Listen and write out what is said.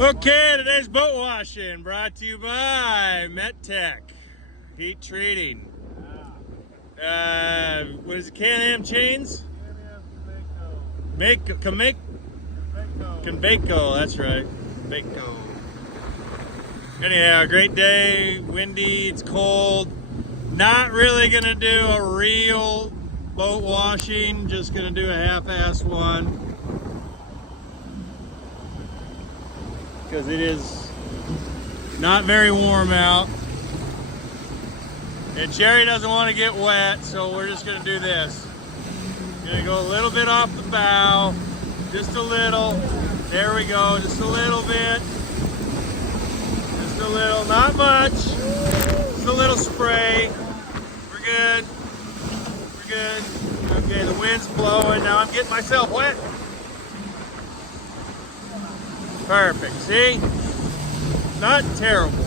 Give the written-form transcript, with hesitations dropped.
Okay, today's boat washing brought to you by MetTech Heat Treating. What is it? Can-Am chains? Conveco, that's right. Conveco. Anyhow, great day, windy, it's cold. Not really gonna do a real boat washing, just gonna do a half-ass one. Because it is not very warm out. And Jerry doesn't want to get wet, so we're just gonna do this. Gonna go a little bit off the bow, just a little. There we go, just a little bit. Just a little, not much. Just a little spray. We're good. We're good. Okay, the wind's blowing. Now I'm getting myself wet. Perfect, see? Not terrible.